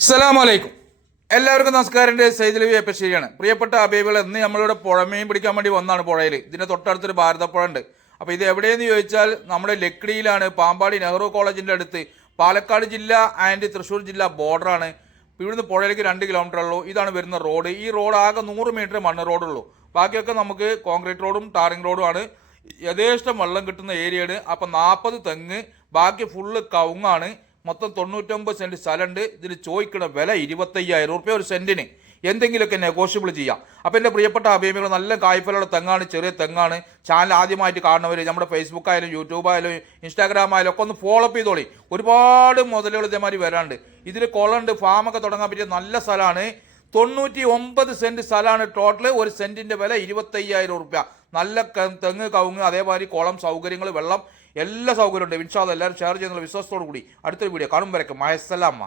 അസ്സലാമലൈക്കും. എല്ലാവർക്കും നമസ്കാരം. എൻ്റെ സൈദലവി എപ്പശ്ശേരിയാണ്. പ്രിയപ്പെട്ട അബീബികൾ, ഇന്ന് നമ്മളിവിടെ പുഴമീൻ പിടിക്കാൻ വേണ്ടി വന്നാണ് പുഴയിൽ. ഇതിൻ്റെ തൊട്ടടുത്തൊരു ഭാരതപ്പുഴ ഉണ്ട്. അപ്പോൾ ഇത് എവിടെയെന്ന് ചോദിച്ചാൽ നമ്മുടെ ലക്കിടിയിലാണ്, പാമ്പാടി നെഹ്റു കോളേജിൻ്റെ അടുത്ത്. പാലക്കാട് ജില്ല ആൻഡ് തൃശ്ശൂർ ജില്ല ബോർഡറാണ്. ഇവിടുന്ന് പുഴയിലേക്ക് 2 കിലോമീറ്റർ ഉള്ളൂ. ഇതാണ് വരുന്ന റോഡ്. ഈ റോഡ് ആകെ 100 മീറ്റർ മണ്ണ് റോഡുള്ളൂ. ബാക്കിയൊക്കെ നമുക്ക് കോൺക്രീറ്റ് റോഡും ടാറിങ് റോഡുമാണ്. യഥേഷ്ടം വെള്ളം കിട്ടുന്ന ഏരിയയാണ്. അപ്പം 40 തെങ്ങ്, ബാക്കി ഫുള്ള് കവുങ്ങാണ്. മൊത്തം 99 സെൻറ്റ് സ്ഥലമുണ്ട്. ഇതിന് ചോദിക്കുന്ന വില 25,000 റുപ്യ ഒരു സെൻറ്റിന്. എന്തെങ്കിലുമൊക്കെ നെഗോഷ്യബിൾ ചെയ്യാം. അപ്പോൾ എൻ്റെ പ്രിയപ്പെട്ട അഭിമുഖങ്ങൾ, നല്ല കായ്ഫലമുള്ള തെങ്ങാണ്, ചെറിയ തെങ്ങാണ്. ചാനൽ ആദ്യമായിട്ട് കാണുന്നവർ നമ്മുടെ ഫേസ്ബുക്ക് ആയാലും യൂട്യൂബ് ആയാലും ഇൻസ്റ്റാഗ്രാം ആയാലും ഒക്കെ ഒന്ന് ഫോളോ അപ്പ് ചെയ്തോളി. ഒരുപാട് മുതലുകൾ ഇതേമാതിരി വരാണ്ട്. ഇതിൽ കുളമുണ്ട്, ഫാമൊക്കെ തുടങ്ങാൻ പറ്റിയ നല്ല സ്ഥലമാണ്. 99 സെൻറ്റ് സ്ഥലമാണ് ടോട്ടൽ. ഒരു സെൻറ്റിൻ്റെ വില 25,000 റുപ്യ. നല്ല തെങ്ങ്, കവുങ്ങ്, അതേമാതിരി കുളം, സൗകര്യങ്ങൾ, വെള്ളം, എല്ലാ സൗകര്യമുണ്ട്. ഇൻഷാ അല്ലാഹ് എല്ലാവരും ഷെയർ ചെയ്യുന്നുള്ള വിശ്വാസത്തോടു കൂടി അടുത്തൊരു വീഡിയോ കാണും വരയ്ക്കും. മഅസ്സലാമ.